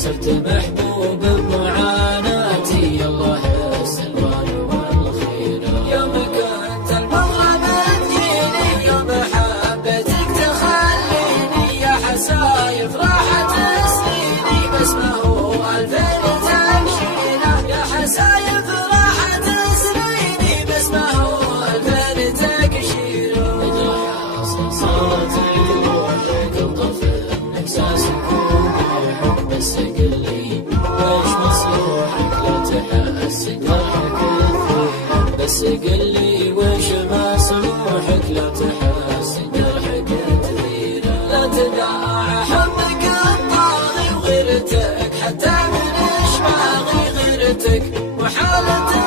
صرت محبوب بمعاناتي، الله السلوان والخير. يوم كنت المغرب تجيني، يوم حبيتك تخليني، يا حسايف راحت سنيني، بس ما هو الفين تمشينا. يا حسايف راحت سنيني، بس ما هو الفين تكشينا. اجرح يا صوتك روحك وطفل احساسك وروحك، بس قل لي ويش مصلوحك لا تحس جرحك كثير. بس قل لي ويش مصلوحك لا تحس جرحك كثير. لا تداعى حبك الطاغي وغيرتك، حتى من اشباغي غيرتك وحالتك